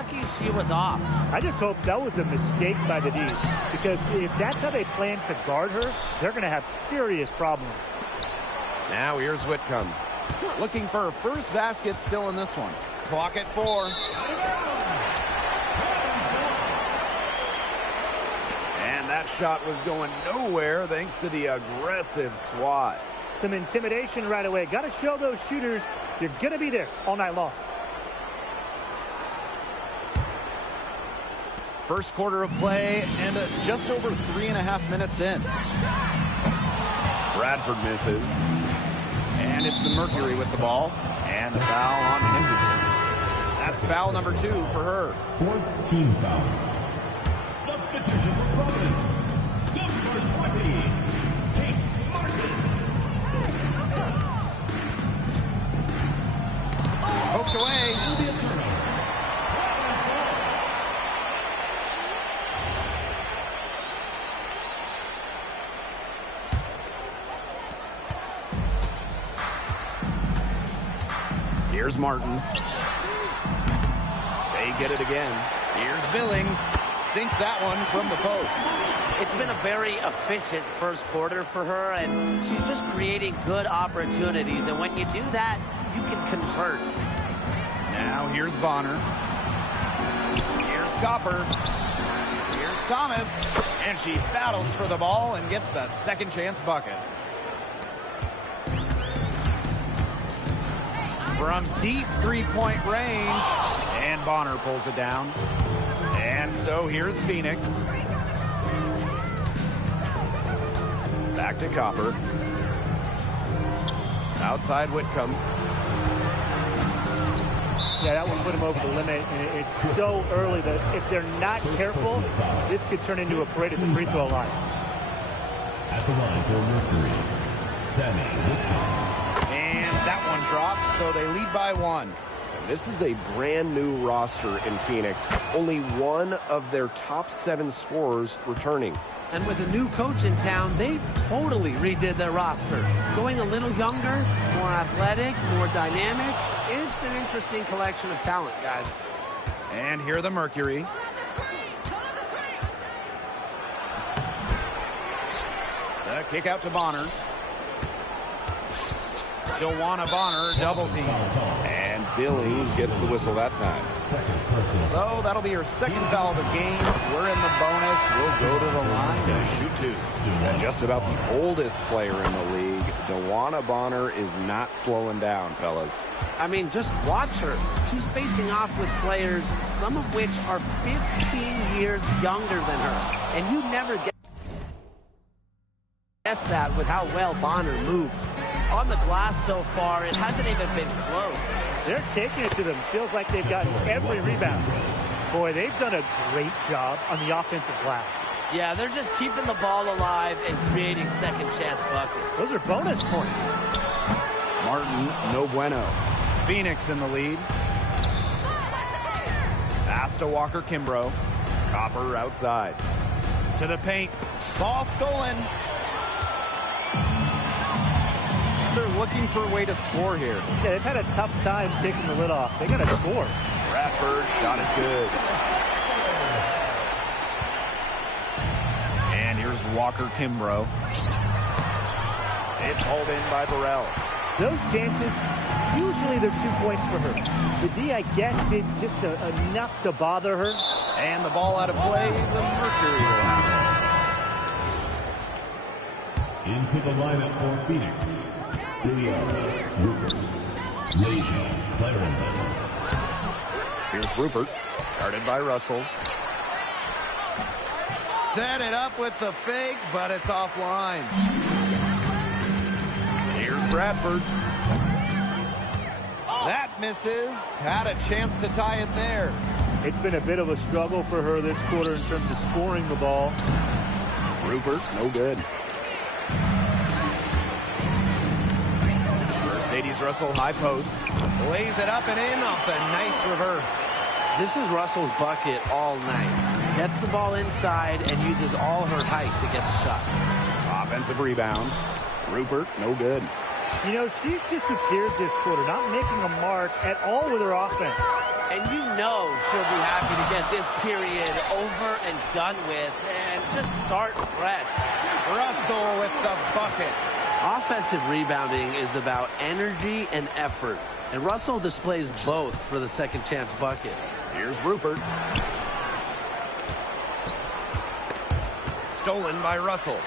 lucky she was off. I just hope that was a mistake by the D, because if that's how they plan to guard her, they're going to have serious problems. Now here's Whitcomb. Looking for her first basket still in this one. Clock at 4. And that shot was going nowhere thanks to the aggressive swat. Some intimidation right away. Got to show those shooters you're going to be there all night long. First quarter of play and just over 3.5 minutes in. Bradford misses. And it's the Mercury with the ball. And the foul on Henderson. That's foul number 2 for her. 4th team foul. Substitution for Providence. Number 20, Kate Martin. Poked away. Here's Martin. They get it again. Here's Billings. Sinks that one from the post. It's been a very efficient first quarter for her, and she's just creating good opportunities. And when you do that, you can convert. Now here's Bonner. Here's Copper. Here's Thomas. And she battles for the ball and gets the second chance bucket. From deep three-point range. And Bonner pulls it down. And so here's Phoenix. Back to Copper. Outside Whitcomb. Yeah, that one put him over the limit, and it's so early that if they're not careful, this could turn into a parade at the free throw line. At the line for Mercury, Sammy Whitcomb. And that one drops, so they lead by 1. This is a brand new roster in Phoenix. Only one of their top 7 scorers returning. And with a new coach in town, they totally redid their roster. Going a little younger, more athletic, more dynamic. It's an interesting collection of talent, guys. And here the Mercury. The kick out to Bonner. Joanna Bonner, double team. And Billings gets the whistle that time. So that'll be her second foul of the game. We're in the bonus. We'll go to the line to shoot 2. And just about the oldest player in the league, Joanna Bonner is not slowing down, fellas. I mean, just watch her. She's facing off with players, some of which are 15 years younger than her. And you never guess that with how well Bonner moves. On the glass so far, it hasn't even been close. They're taking it to them. Feels like they've gotten every rebound. Boy, they've done a great job on the offensive glass. Yeah, they're just keeping the ball alive and creating second chance buckets. Those are bonus points. Martin, no bueno. Phoenix in the lead. Pass to Walker Kimbrough. Copper outside. To the paint. Ball stolen. They're looking for a way to score here. Yeah, they've had a tough time taking the lid off. They got to score. Bradford, shot is good. And here's Walker Kimbrough. It's hauled in by Burrell. Those chances, usually they're 2 points for her. The D, I guess, did just enough to bother her. And the ball out of play, the Mercury will have it. Into the lineup for Phoenix. William Rupert. Leja Clarendon. Here's Rupert. Guarded by Russell. Set it up with the fake, but it's offline. Here's Bradford. That misses. Had a chance to tie it there. It's been a bit of a struggle for her this quarter in terms of scoring the ball. Rupert, no good. Mercedes Russell, high post. Lays it up and in off a nice reverse. This is Russell's bucket all night. Gets the ball inside and uses all her height to get the shot. Offensive rebound. Rupert, no good. You know, she's disappeared this quarter, not making a mark at all with her offense. And you know she'll be happy to get this period over and done with and just start fresh. Russell with the bucket. Offensive rebounding is about energy and effort, and Russell displays both for the second chance bucket. Here's Rupert. Stolen by Russell.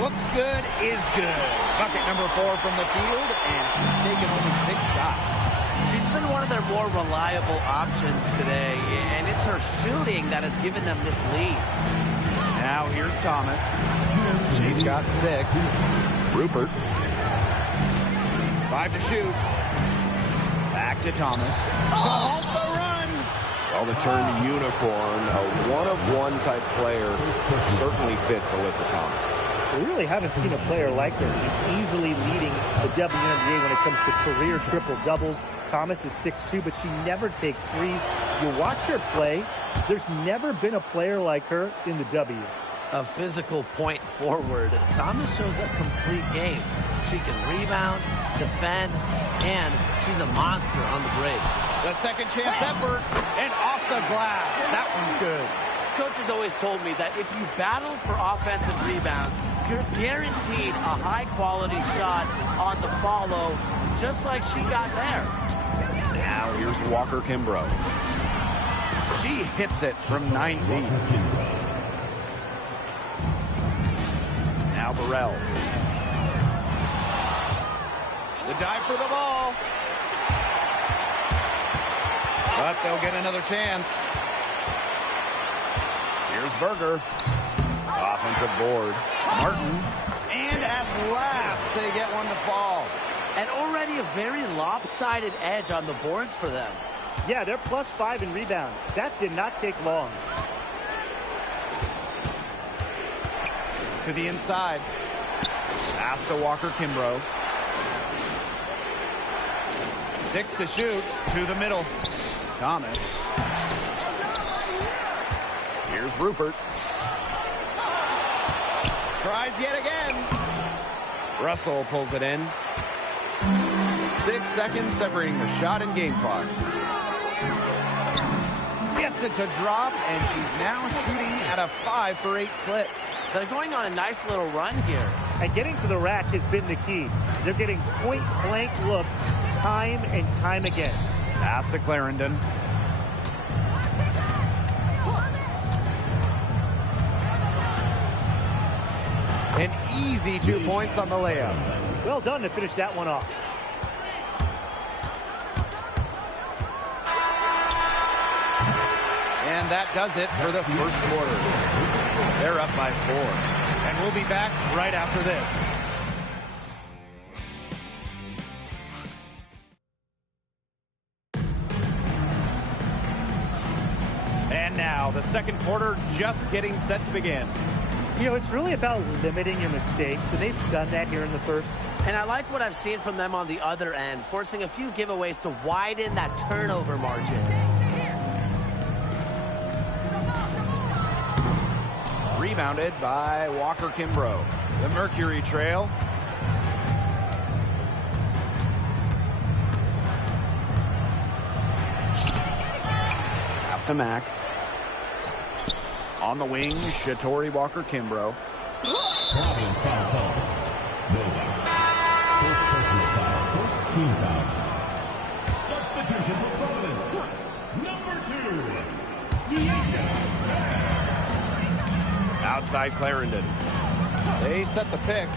Looks good, is good. Bucket number 4 from the field, and she's taken only 6 shots. She's been one of their more reliable options today, and it's her shooting that has given them this lead. Now here's Thomas. She's got 6. Rupert. 5 to shoot. Back to Thomas. To halt the run. Well, the term unicorn, a one-of-one type player, certainly fits Alyssa Thomas. We really haven't seen a player like her easily leading the WNBA when it comes to career triple-doubles. Thomas is 6'2", but she never takes threes. You watch her play, there's never been a player like her in the W. A physical point forward, Thomas shows a complete game. She can rebound, defend, and she's a monster on the break. The second chance effort, and off the glass. That one's good. Coach has always told me that if you battle for offensive rebounds, you're guaranteed a high-quality shot on the follow, just like she got there. Now here's Walker Kimbrough. She hits it from 9 feet. Now Burrell. The dive for the ball. But they'll get another chance. Here's Berger. Offensive board. Martin. And at last, they get one to fall. And already a very lopsided edge on the boards for them. Yeah, they're +5 in rebounds. That did not take long. To the inside. Pass to Walker Kimbrough. 6 to shoot. To the middle. Thomas. Here's Rupert. Tries yet again. Russell pulls it in. 6 seconds separating the shot and game clocks. Gets it to drop, and she's now shooting at a 5 for 8 clip. They're going on a nice little run here. And getting to the rack has been the key. They're getting point-blank looks time and time again. Pass to Clarendon. An easy 2 points on the layup. Well done to finish that one off. And that does it for the first quarter. They're up by 4. And we'll be back right after this. And now, the second quarter just getting set to begin. You know, it's really about limiting your mistakes, and they've done that here in the first. And I like what I've seen from them on the other end, forcing a few giveaways to widen that turnover margin. Rebounded by Walker Kimbrough. The Mercury trail. Pass to Mack. On the wing, Shatori Walker Kimbrough. Providence foul call. Novak. First personal foul. First team foul. Substitution for Providence. Number 2. Diego. Outside Clarendon. They set the pick.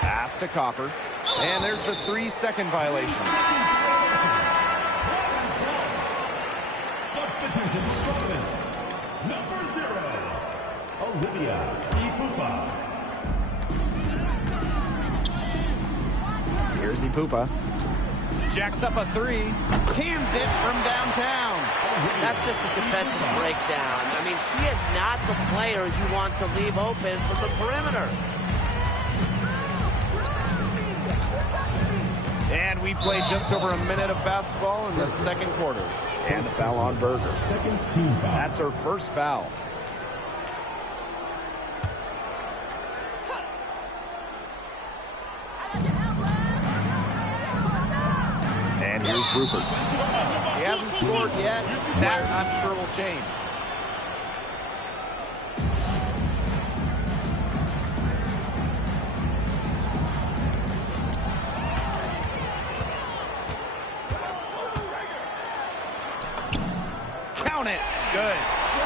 Pass to Copper. And there's the 3-second violation. Substitution for Providence. Number 0. Olivia Ipupa. Here's Ipupa. Jacks up a 3. Cans it from downtown. That's just a defensive breakdown. I mean, she is not the player you want to leave open from the perimeter. And we played just over a minute of basketball in the second quarter. And a foul on Berger. Second team foul. That's her first foul. Rupert. He hasn't scored yet. That, I'm sure, will change. Count it. Good.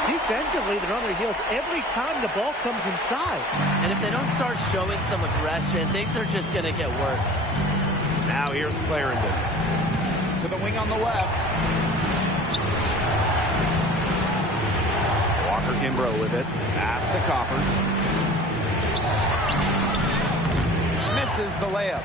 Defensively, they're on their heels every time the ball comes inside. And if they don't start showing some aggression, things are just going to get worse. Now here's Clarendon. To the wing on the left. Walker Kimbrough with it. Pass to Copper. Misses the layup.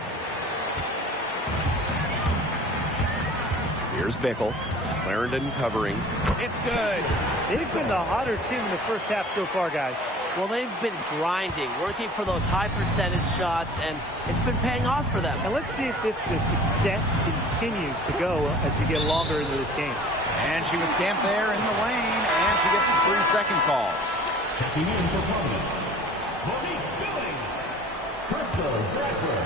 Here's Bickle. Clarendon covering. It's good. They've been the hotter team in the first half so far, guys. Well, they've been grinding, working for those high percentage shots, and it's been paying off for them. And let's see if this success continues to go as we get longer into this game. And she was camped there in the lane, and she gets a 3-second call. Checking in for Providence, Monique Billings. Crystal Bradford.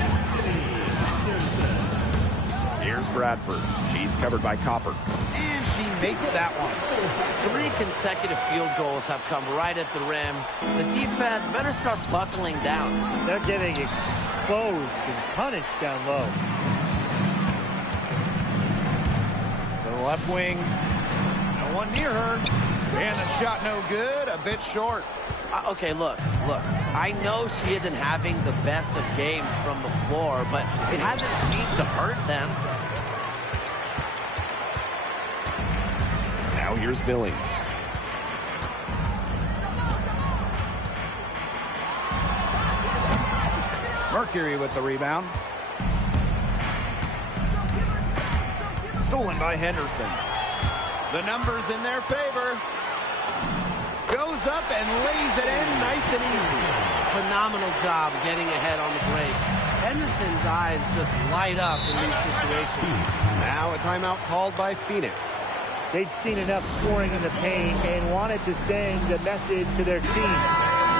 Destiny Henderson. Here's Bradford. She's covered by Copper. And she makes that one. 3 consecutive field goals have come right at the rim. The defense better start buckling down. They're getting exposed and punished down low. To the left wing. No one near her. And the shot no good. A bit short. Okay, look. I know she isn't having the best of games from the floor, but it hasn't seemed to hurt them. Now here's Billings. Mercury with the rebound. Stolen by Henderson. The numbers in their favor. Goes up and lays it in nice and easy. Phenomenal job getting ahead on the break. Henderson's eyes just light up in these situations. Now a timeout called by Phoenix. They'd seen enough scoring in the paint and wanted to send a message to their team.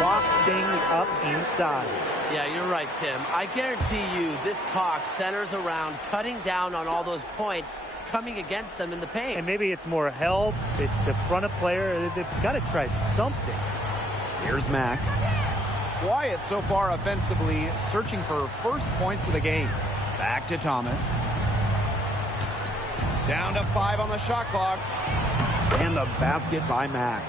Lock things up inside. Yeah, you're right, Tim. I guarantee you this talk centers around cutting down on all those points coming against them in the paint. And maybe it's more help. It's the front of player. They've got to try something. Here's Mack. Wyatt so far offensively searching for her first points of the game. Back to Thomas. Down to 5 on the shot clock. And the basket by Mack.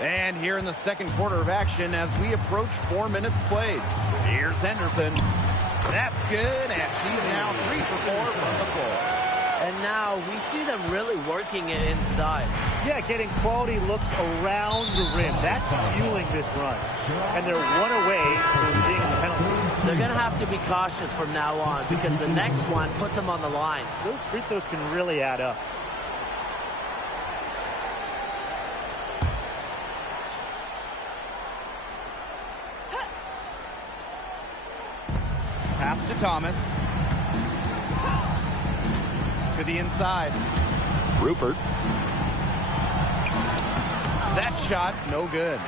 And here in the second quarter of action as we approach 4 minutes played. Here's Henderson. That's good, and she's now 3 for 4 from the floor. And now we see them really working it inside. Yeah, getting quality looks around the rim. That's fueling this run. And they're 1 away from being in the penalty. They're going to have to be cautious from now on because the next one puts them on the line. Those free throws can really add up. Pass to Thomas. To the inside. Rupert. That shot, no good.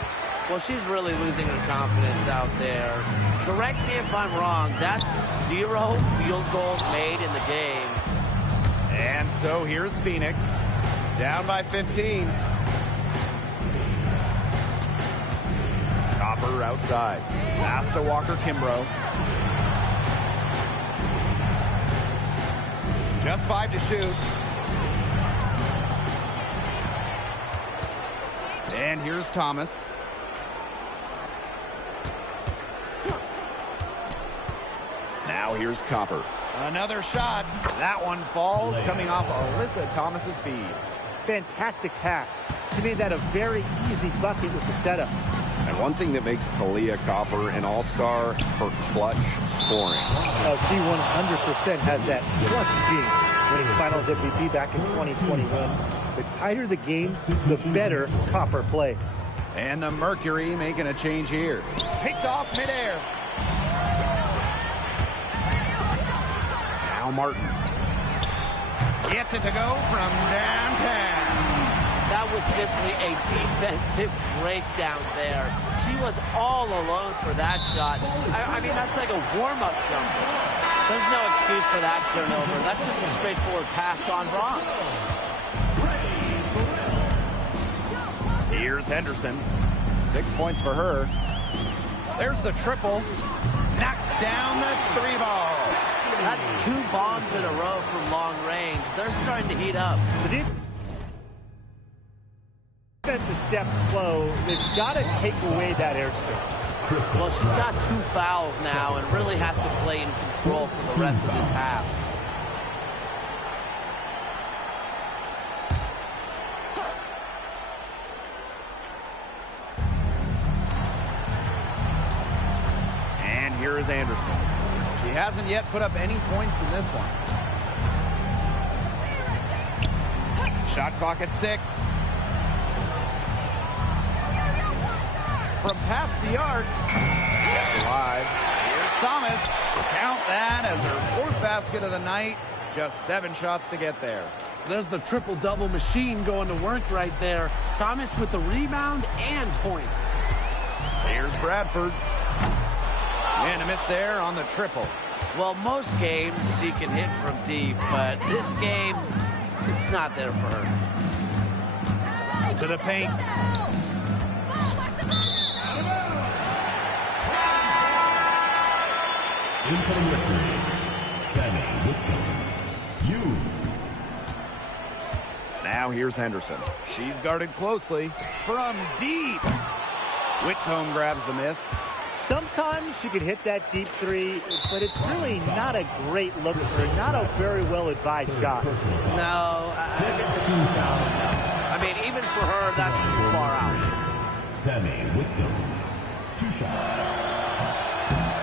Well, she's really losing her confidence out there. Correct me if I'm wrong. That's 0 field goals made in the game. And so here's Phoenix. Down by 15. Copper outside. Pass to Walker Kimbrough. Just 5 to shoot. And here's Thomas. Now here's Copper. Another shot. That one falls, coming off Alyssa Thomas's feed. Fantastic pass. She made that a very easy bucket with the setup. And one thing that makes Kalia Copper an all-star, her clutch scoring. She 100% has that clutch gene. Winning finals MVP back in 2021. The tighter the games, the better Copper plays. And the Mercury making a change here. Picked off midair. Now Martin. Gets it to go from downtown. That was simply a defensive breakdown there. She was all alone for that shot. I mean, that's like a warm-up jumper. There's no excuse for that turnover. That's just a straightforward pass gone wrong. Here's Henderson. 6 points for her. There's the triple. Knocks down the 3 ball. That's 2 bombs in a row from long range. They're starting to heat up. The defense is step slow. They've got to take away that airspace. Well, she's got 2 fouls now and really has to play in control for the rest of this half. And here is Anderson. She hasn't yet put up any points in this one. Shot clock at 6. From past the arc. Kept alive. Here's Thomas. Count that as her 4th basket of the night. Just 7 shots to get there. There's the triple-double machine going to work right there. Thomas with the rebound and points. Here's Bradford. And a miss there on the triple. Well, most games she can hit from deep, but this game, it's not there for her. To the paint. In for the Mercury, Sammy Whitcomb. Now here's Henderson. She's guarded closely from deep. Whitcomb grabs the miss. Sometimes you can hit that deep 3, but it's really not a great look for her. Not a very well-advised shot. No, I mean, even for her, that's too far out. Sammy Whitcomb, 2 shots.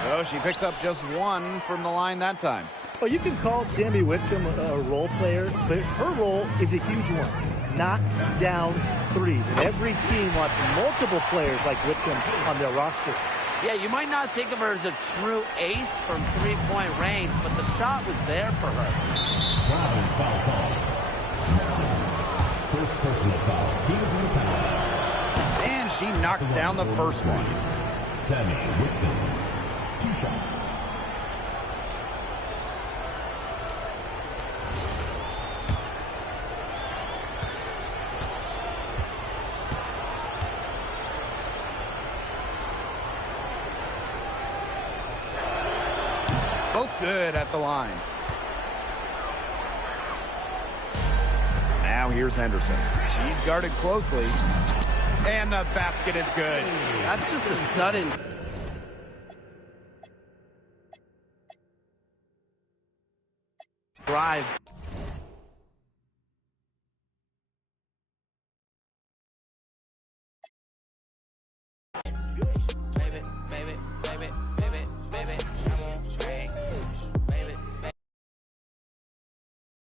So she picks up just 1 from the line that time. Well, you can call Sammy Whitcomb a role player, but her role is a huge one. Knock down threes. And every team wants multiple players like Whitcomb on their roster. Yeah, you might not think of her as a true ace from 3-point range, but the shot was there for her. Brown's foul call. First personal foul. Teams in the penalty. And she knocks down the first one. Sammy Whitcomb, 2 shots. Both good at the line. Now here's Henderson. She's guarded closely. And the basket is good. That's just a sudden drive.